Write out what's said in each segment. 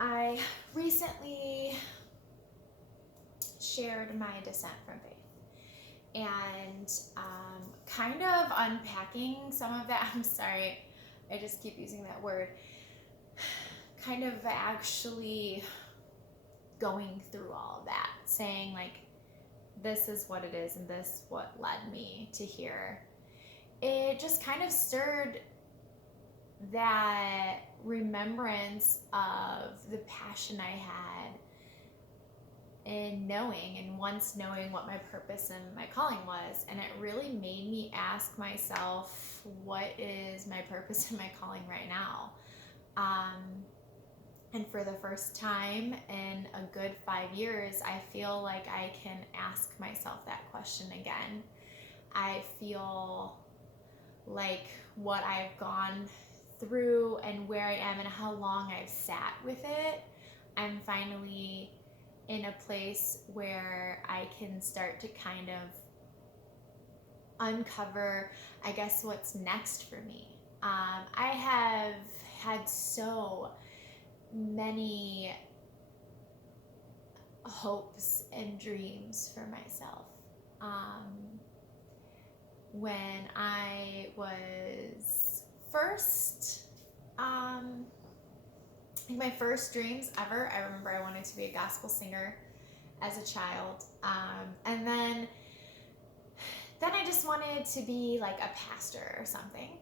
I recently shared my descent from faith and kind of unpacking some of that. I'm sorry, I just keep using that word. Kind of actually going through all of that, saying like, this is what it is and this what led me to here. It just kind of stirred that remembrance of the passion I had in knowing and once knowing what my purpose and my calling was. And it really made me ask myself, what is my purpose and my calling right now? And for the first time in a good 5 years, I feel like I can ask myself that question again. I feel like what I've gone through and where I am and how long I've sat with it, I'm finally in a place where I can start to kind of uncover, I guess, what's next for me. I have had so many hopes and dreams for myself. When I was first, my first dreams ever, I remember I wanted to be a gospel singer as a child. And then I just wanted to be like a pastor or something.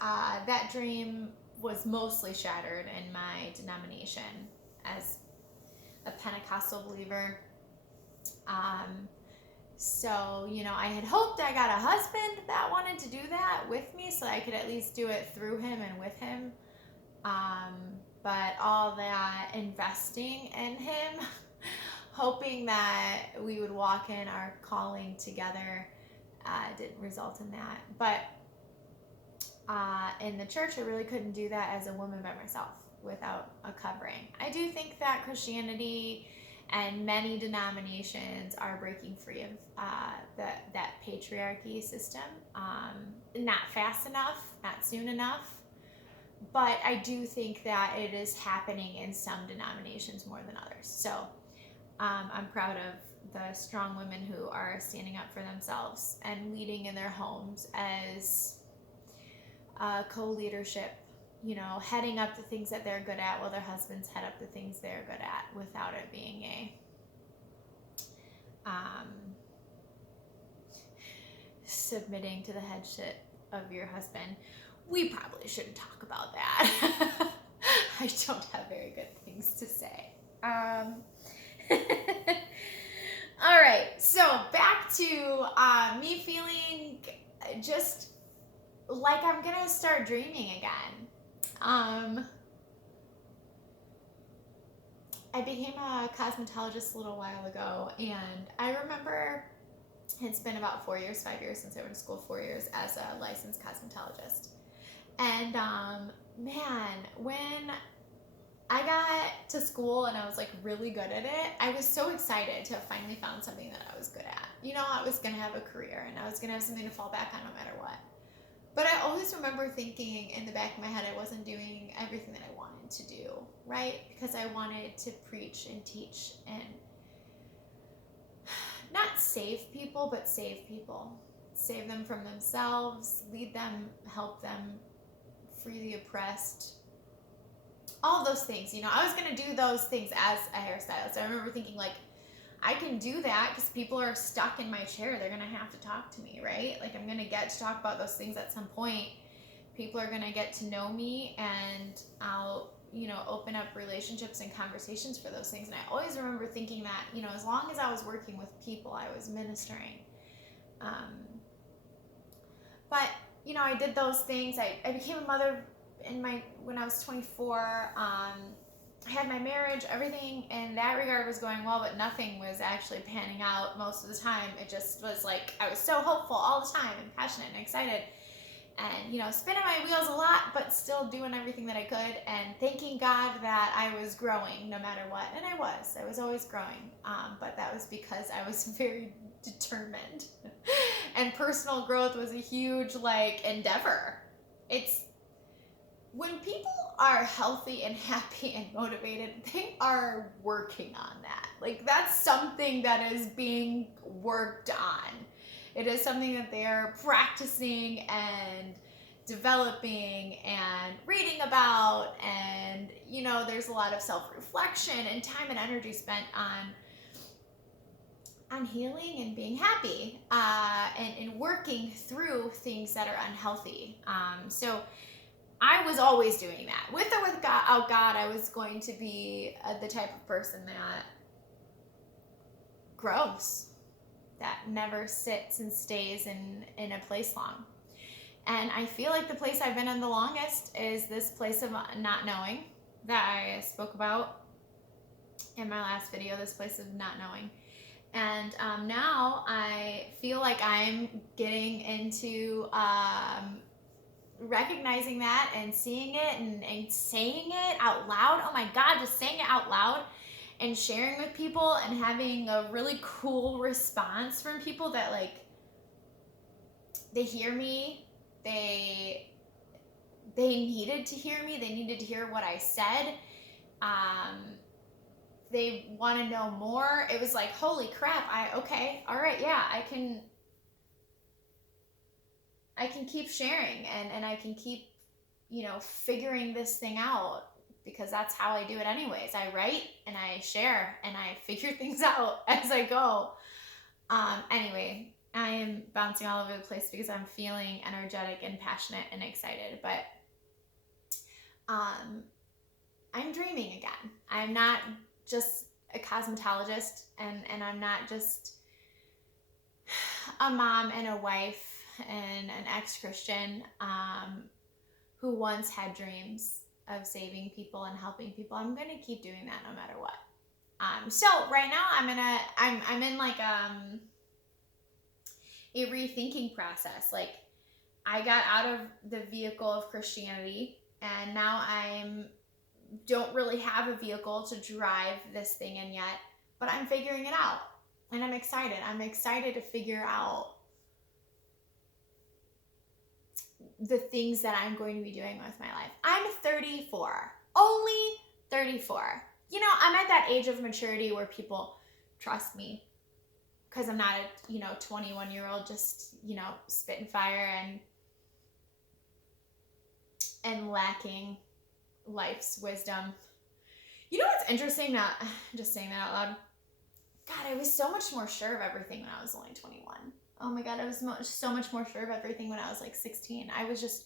That dream was mostly shattered in my denomination as a Pentecostal believer. So, I had hoped I got a husband that wanted to do that with me so I could at least do it through him and with him. But all that investing in him, hoping that we would walk in our calling together, didn't result in that. But in the church, I really couldn't do that as a woman by myself without a covering. I do think that Christianity and many denominations are breaking free of that patriarchy system. Not fast enough, not soon enough, but I do think that it is happening in some denominations more than others. So I'm proud of the strong women who are standing up for themselves and leading in their homes as co-leadership, heading up the things that they're good at while their husbands head up the things they're good at without it being submitting to the headship of your husband. We probably shouldn't talk about that. I don't have very good things to say. All right, so back to me feeling just like I'm gonna start dreaming again. I became a cosmetologist a little while ago, and I remember it's been about 5 years since I went to school, 4 years as a licensed cosmetologist. And man, when I got to school and I was like really good at it, I was so excited to have finally found something that I was good at. I was gonna have a career and I was gonna have something to fall back on no matter what. But I always remember thinking in the back of my head I wasn't doing everything that I wanted to do, right? Because I wanted to preach and teach and not save people, but save people. Save them from themselves, lead them, help them, free the oppressed. All those things, I was going to do those things as a hairstylist. I remember thinking like, I can do that because people are stuck in my chair. They're going to have to talk to me, right? Like I'm going to get to talk about those things at some point. People are going to get to know me and I'll, open up relationships and conversations for those things. And I always remember thinking that, as long as I was working with people, I was ministering. But, I did those things. I became a mother when I was 24. I had my marriage, everything in that regard was going well, but nothing was actually panning out most of the time. It just was like, I was so hopeful all the time and passionate and excited and, spinning my wheels a lot, but still doing everything that I could and thanking God that I was growing no matter what. And I was always growing. But that was because I was very determined and personal growth was a huge endeavor. It's when people are healthy and happy and motivated, they are working on that. Like, that's something that is being worked on. It is something that they are practicing and developing and reading about. And, you know, there's a lot of self-reflection and time and energy spent on healing and being happy, and working through things that are unhealthy. So I was always doing that. With or without God, I was going to be the type of person that grows, that never sits and stays in a place long. And I feel like the place I've been in the longest is this place of not knowing that I spoke about in my last video, this place of not knowing. And now I feel like I'm getting into recognizing that and seeing it and saying it out loud. Oh my God, just saying it out loud and sharing with people and having a really cool response from people that, like, they hear me, they needed to hear me, they needed to hear what I said. They want to know more. It was like, holy crap, okay, all right, yeah, I can keep sharing and I can keep, you know, figuring this thing out, because that's how I do it anyways. I write and I share and I figure things out as I go. Anyway, I am bouncing all over the place because I'm feeling energetic and passionate and excited, but I'm dreaming again. I'm not just a cosmetologist, and I'm not just a mom and a wife and an ex-Christian who once had dreams of saving people and helping people. I'm gonna keep doing that no matter what. So right now I'm in like a rethinking process. Like, I got out of the vehicle of Christianity, and now don't really have a vehicle to drive this thing in yet, but I'm figuring it out, and I'm excited. I'm excited to figure out the things that I'm going to be doing with my life. I'm 34, only 34. You know, I'm at that age of maturity where people trust me, because I'm not a, 21-year-old just, spitting fire and lacking life's wisdom. You know what's interesting? Now, just saying that out loud. God, I was so much more sure of everything when I was only 21. Oh my God, I was so much more sure of everything when I was like 16. I was just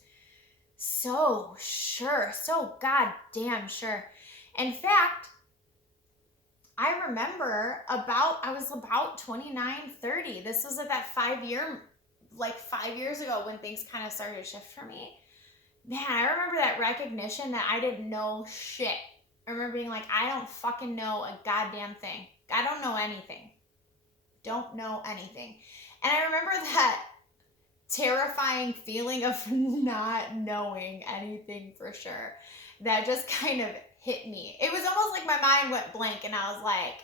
so sure, so goddamn sure. In fact, I remember I was about 29, 30. This was at that 5 years ago when things kind of started to shift for me. Man, I remember that recognition that I didn't know shit. I remember being like, I don't fucking know a goddamn thing. I don't know anything. Don't know anything. And I remember that terrifying feeling of not knowing anything for sure. That just kind of hit me. It was almost like my mind went blank and I was like,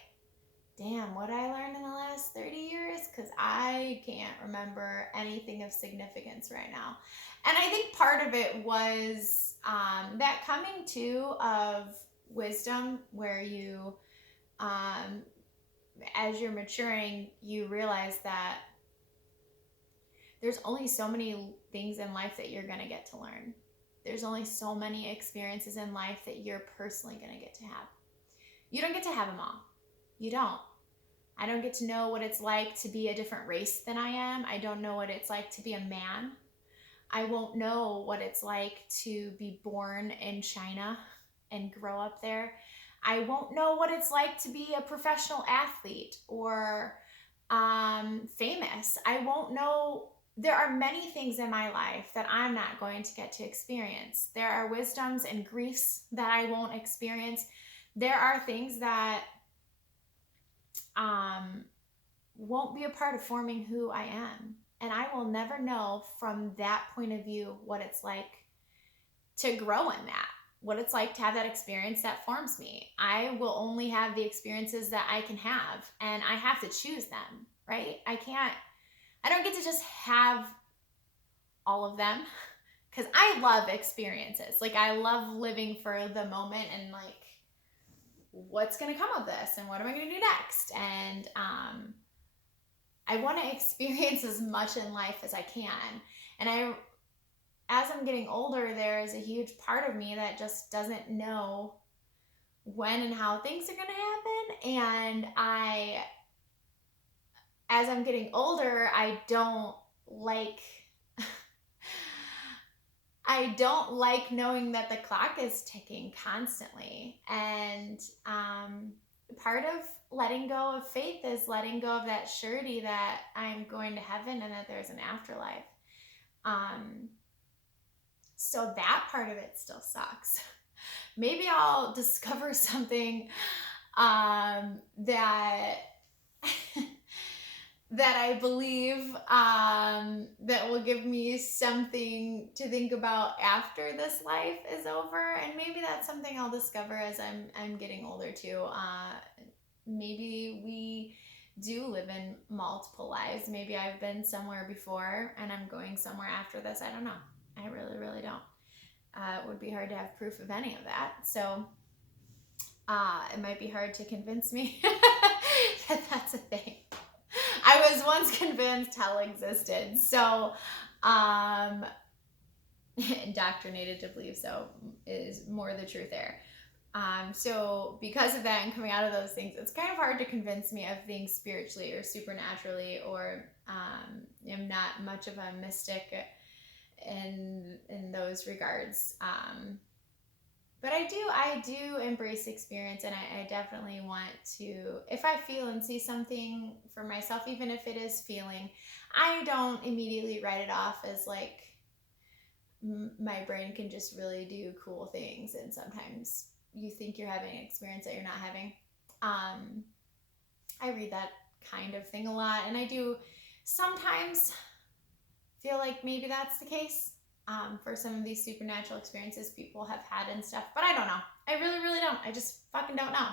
damn, what I learned in the last 30 years? Because I can't remember anything of significance right now. And I think part of it was that coming to of wisdom, where you, as you're maturing, you realize that there's only so many things in life that you're going to get to learn. There's only so many experiences in life that you're personally going to get to have. You don't get to have them all. You don't. I don't get to know what it's like to be a different race than I am. I don't know what it's like to be a man. I won't know what it's like to be born in China and grow up there. I won't know what it's like to be a professional athlete or famous. I won't know. There are many things in my life that I'm not going to get to experience. There are wisdoms and griefs that I won't experience. There are things that won't be a part of forming who I am. And I will never know from that point of view what it's like to grow in that, what it's like to have that experience that forms me. I will only have the experiences that I can have, and I have to choose them, right? I don't get to just have all of them. because I love experiences. Like, I love living for the moment and like, what's going to come of this and what am I going to do next? And I want to experience as much in life as I can. And as I'm getting older, there is a huge part of me that just doesn't know when and how things are going to happen. And as I'm getting older, I don't like knowing that the clock is ticking constantly. And part of letting go of faith is letting go of that surety that I'm going to heaven and that there's an afterlife. So that part of it still sucks. Maybe I'll discover something that that I believe that will give me something to think about after this life is over. And maybe that's something I'll discover as I'm getting older too. Maybe we do live in multiple lives. Maybe I've been somewhere before and I'm going somewhere after this. I don't know. I really, really don't. It would be hard to have proof of any of that. So it might be hard to convince me that that's a thing. I was once convinced hell existed. So indoctrinated to believe so is more the truth there. So because of that and coming out of those things, it's kind of hard to convince me of things spiritually or supernaturally, or I'm not much of a mystic in those regards. But I do embrace experience, and I definitely want to, if I feel and see something for myself, even if it is feeling, I don't immediately write it off as like my brain can just really do cool things, and sometimes you think you're having an experience that you're not having. I read that kind of thing a lot, and I do sometimes feel like maybe that's the case for some of these supernatural experiences people have had and stuff, but I don't know. I really, really don't. I just fucking don't know.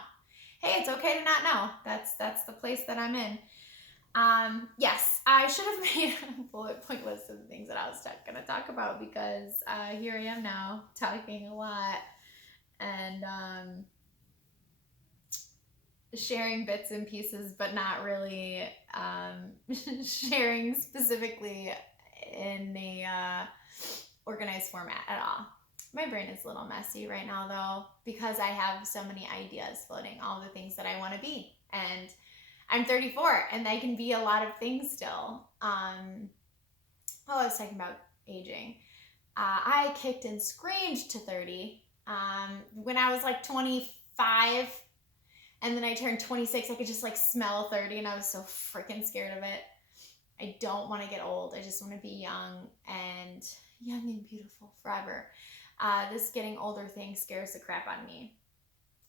Hey, it's okay to not know. That's the place that I'm in. Yes, I should have made a bullet point list of the things that I was going to talk about, because here I am now talking a lot and sharing bits and pieces, but not really sharing specifically in a organized format at all. My brain is a little messy right now though, because I have so many ideas floating, all the things that I want to be. And I'm 34 and I can be a lot of things still. I was talking about aging. I kicked and screamed to 30 when I was like 25, and then I turned 26. I could just like smell 30 and I was so freaking scared of it. I don't want to get old. I just want to be young and beautiful forever. This getting older thing scares the crap out of me.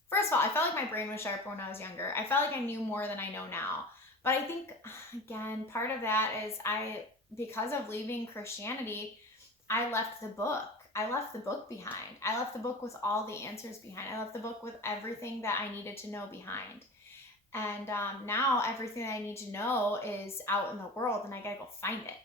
First of all, I felt like my brain was sharper when I was younger. I felt like I knew more than I know now. But I think, again, part of that is because of leaving Christianity, I left the book. I left the book behind. I left the book with all the answers behind. I left the book with everything that I needed to know behind. And now everything that I need to know is out in the world, and I gotta go find it.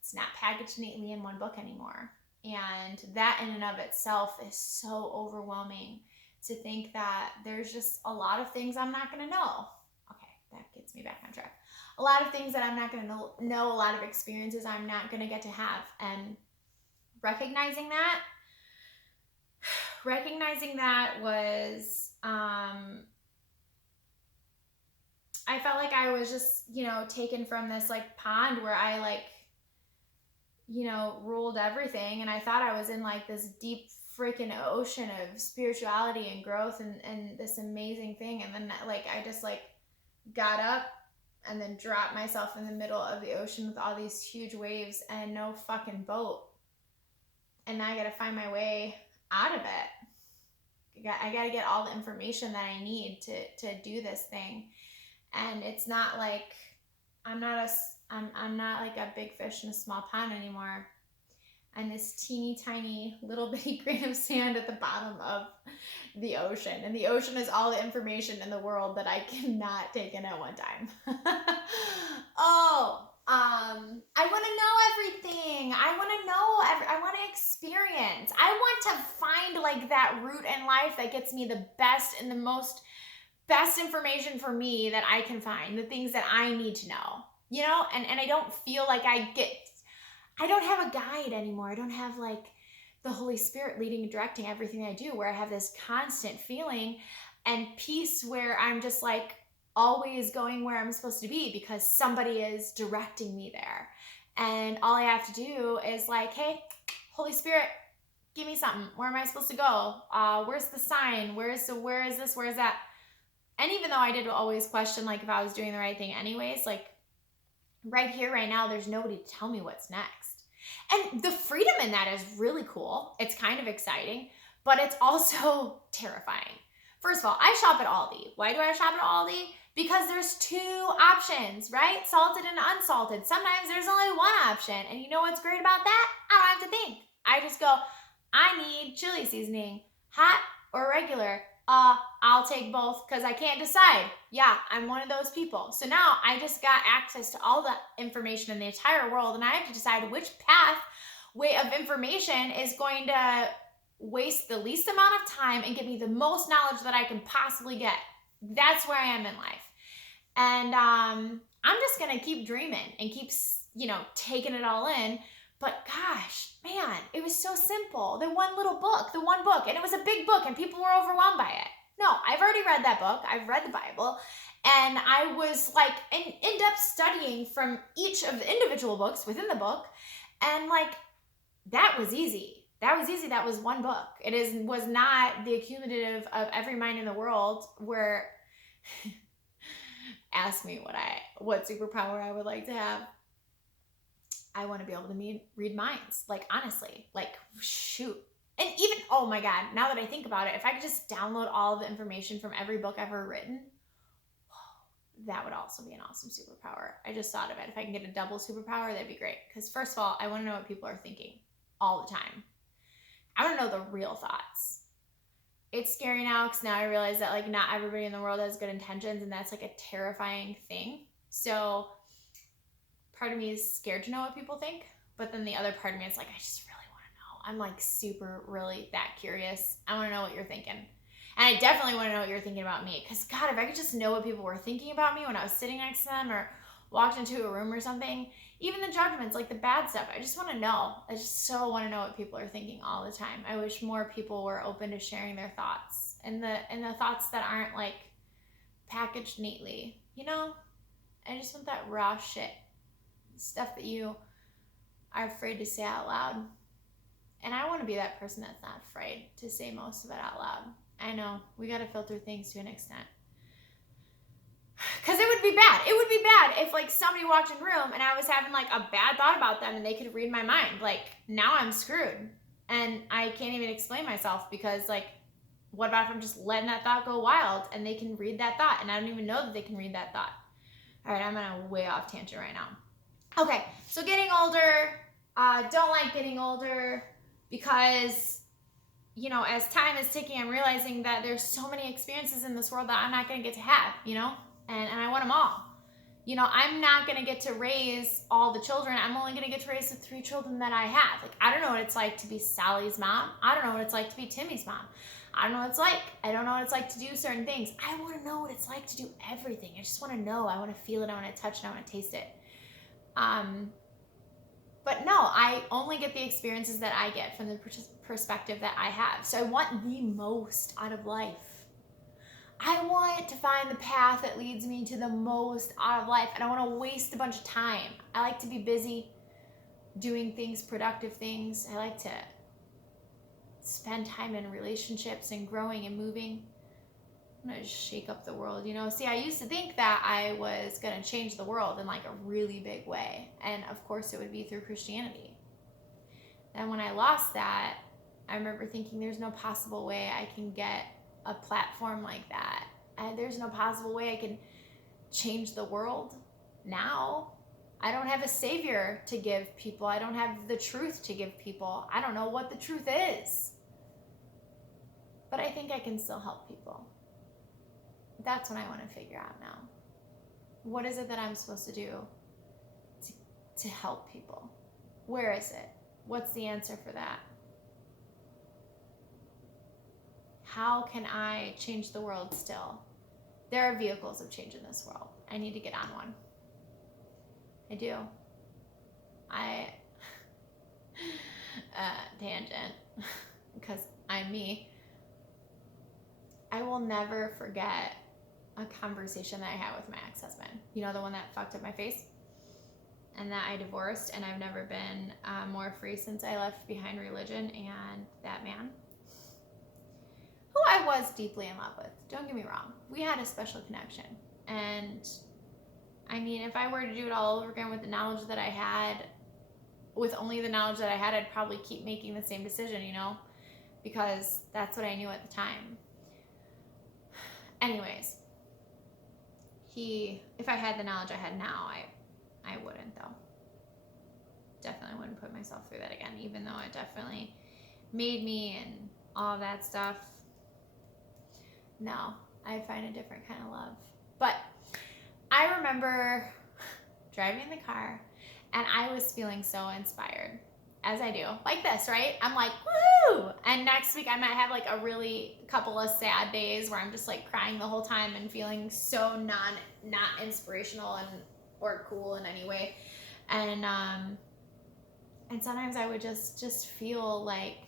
It's not packaged neatly in one book anymore. And that in and of itself is so overwhelming, to think that there's just a lot of things I'm not going to know. Okay, that gets me back on track. A lot of things that I'm not going to know, a lot of experiences I'm not going to get to have. And recognizing that was, I felt like I was just, taken from this like pond where I like, ruled everything. And I thought I was in like this deep freaking ocean of spirituality and growth and this amazing thing. And then like, I just like got up and then dropped myself in the middle of the ocean with all these huge waves and no fucking boat. And now I got to find my way out of it. I got to get all the information that I need to do this thing. And it's not like I'm not like a big fish in a small pond anymore. I'm this teeny tiny little bitty grain of sand at the bottom of the ocean. And the ocean is all the information in the world that I cannot take in at one time. I want to know everything. I want to know confidence. I want to find like that route in life that gets me the best and the best information for me that I can find, the things that I need to know, you know? And I don't feel like I don't have a guide anymore. I don't have like the Holy Spirit leading and directing everything I do, where I have this constant feeling and peace where I'm just like always going where I'm supposed to be because somebody is directing me there. And all I have to do is like, hey, Holy Spirit, give me something. Where am I supposed to go? Where's the sign? Where is this? Where is that? And even though I did always question like if I was doing the right thing anyways, like right here, right now, there's nobody to tell me what's next. And the freedom in that is really cool. It's kind of exciting, but it's also terrifying. First of all, I shop at Aldi. Why do I shop at Aldi? Because there's two options, right? Salted and unsalted. Sometimes there's only one option. And you know what's great about that? I don't have to think. I just go, I need chili seasoning, hot or regular. I'll take both because I can't decide. Yeah, I'm one of those people. So now I just got access to all the information in the entire world, and I have to decide which way of information is going to waste the least amount of time and give me the most knowledge that I can possibly get. That's where I am in life. And I'm just going to keep dreaming and keep, taking it all in. But gosh, man, it was so simple. The one book, and it was a big book and people were overwhelmed by it. No, I've already read that book. I've read the Bible, and I was like in-depth studying from each of the individual books within the book. And like, that was easy. That was one book. Was not the accumulative of every mind in the world where ask me what superpower I would like to have. I want to be able to read minds. Like, honestly, like, shoot. And even, oh my God, now that I think about it, if I could just download all of the information from every book I've ever written, that would also be an awesome superpower. I just thought of it. If I can get a double superpower, that'd be great. Because first of all, I want to know what people are thinking all the time. I want to know the real thoughts. It's scary now because now I realize that like not everybody in the world has good intentions, and that's like a terrifying thing. So part of me is scared to know what people think, but then the other part of me is like, I just really want to know. I'm like super, really that curious. I want to know what you're thinking. And I definitely want to know what you're thinking about me. Because God, if I could just know what people were thinking about me when I was sitting next to them or walked into a room or something, even the judgments, like the bad stuff, I just want to know. I just so want to know what people are thinking all the time. I wish more people were open to sharing their thoughts and the thoughts that aren't like packaged neatly. You know, I just want that raw shit. Stuff that you are afraid to say out loud. And I want to be that person that's not afraid to say most of it out loud. I know, we got to filter things to an extent. Because it would be bad. It would be bad if like somebody walked in the room and I was having like a bad thought about them and they could read my mind. Like, now I'm screwed. And I can't even explain myself because like, what about if I'm just letting that thought go wild and they can read that thought and I don't even know that they can read that thought. All right, I'm on a way off tangent right now. Okay, so getting older, don't like getting older because, as time is ticking, I'm realizing that there's so many experiences in this world that I'm not going to get to have, and I want them all. I'm not going to get to raise all the children. I'm only going to get to raise the 3 children that I have. Like, I don't know what it's like to be Sally's mom. I don't know what it's like to be Timmy's mom. I don't know what it's like. I don't know what it's like to do certain things. I want to know what it's like to do everything. I just want to know. I want to feel it. I want to touch it. I want to taste it. But no, I only get the experiences that I get from the perspective that I have. So I want the most out of life. I want to find the path that leads me to the most out of life. And I want to waste a bunch of time. I like to be busy doing things, productive things. I like to spend time in relationships and growing and moving. I'm going to shake up the world, See, I used to think that I was going to change the world in like a really big way. And of course it would be through Christianity. And when I lost that, I remember thinking there's no possible way I can get a platform like that. And there's no possible way I can change the world now. I don't have a savior to give people. I don't have the truth to give people. I don't know what the truth is. But I think I can still help people. That's what I want to figure out now. What is it that I'm supposed to do to help people? Where is it? What's the answer for that? how can I change the world still? There are vehicles of change in this world. I need to get on one. I do. Tangent, because I'm me. I will never forget a conversation that I had with my ex-husband. You know, the one that fucked up my face? And that I divorced, and I've never been more free since I left behind religion and that man, who I was deeply in love with. Don't get me wrong. We had a special connection. And I mean, if I were to do it all over again with the knowledge that I had, with only the knowledge that I had, I'd probably keep making the same decision, you know, because that's what I knew at the time. Anyways, if I had the knowledge I had now, I wouldn't, though. Definitely wouldn't put myself through that again, even though it definitely made me and all that stuff. No, I find a different kind of love. But I remember driving in the car, and I was feeling so inspired, as I do. Like this, right? I'm like, woohoo! And next week I might have like a really couple of sad days where I'm just like crying the whole time and feeling so not inspirational or cool in any way. And sometimes I would just feel like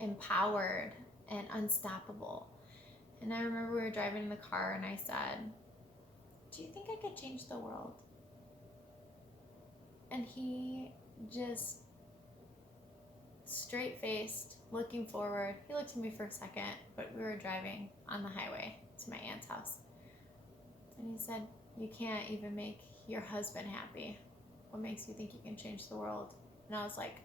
empowered and unstoppable. And I remember we were driving in the car, and I said, do you think I could change the world? And he just straight-faced, looking forward. He looked at me for a second, but we were driving on the highway to my aunt's house. And he said, you can't even make your husband happy. What makes you think you can change the world? And I was like,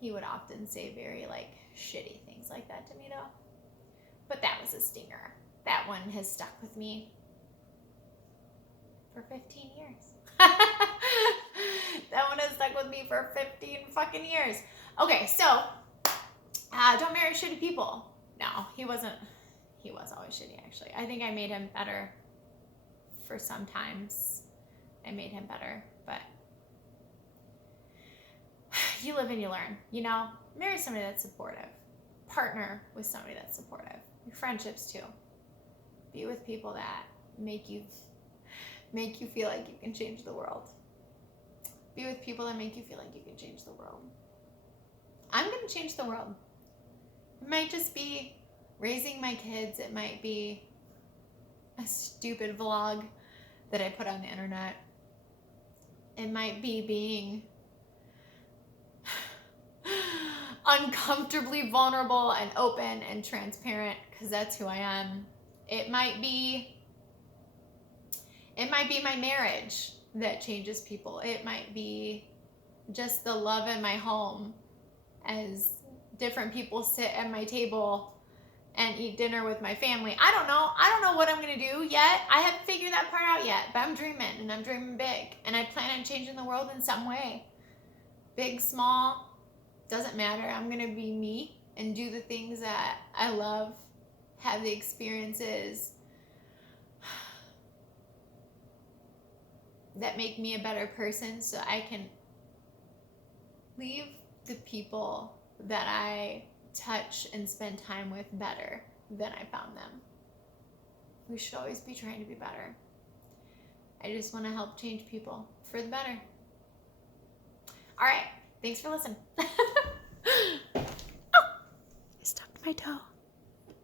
He would often say very like shitty things like that to me though. But that was a stinger. That one has stuck with me for 15 years. That one has stuck with me for 15 fucking years. Okay, so don't marry shitty people. No, he was always shitty actually. I think I made him better for some times. I made him better, but you live and you learn, you know? Marry somebody that's supportive. Partner with somebody that's supportive. Your friendships too. Be with people that make you feel like you can change the world. Be with people that make you feel like you can change the world. I'm going to change the world. It might just be raising my kids. It might be a stupid vlog that I put on the internet. It might be being uncomfortably vulnerable and open and transparent because that's who I am. It might be my marriage that changes people. It might be just the love in my home as different people sit at my table and eat dinner with my family. I don't know what I'm going to do yet. I haven't figured that part out yet, but I'm dreaming, and I'm dreaming big, and I plan on changing the world in some way. Big, small, doesn't matter. I'm going to be me and do the things that I love, have the experiences that make me a better person so I can leave the people that I touch and spend time with better than I found them. We should always be trying to be better. I just want to help change people for the better. All right, thanks for listening. Oh, I stubbed my toe.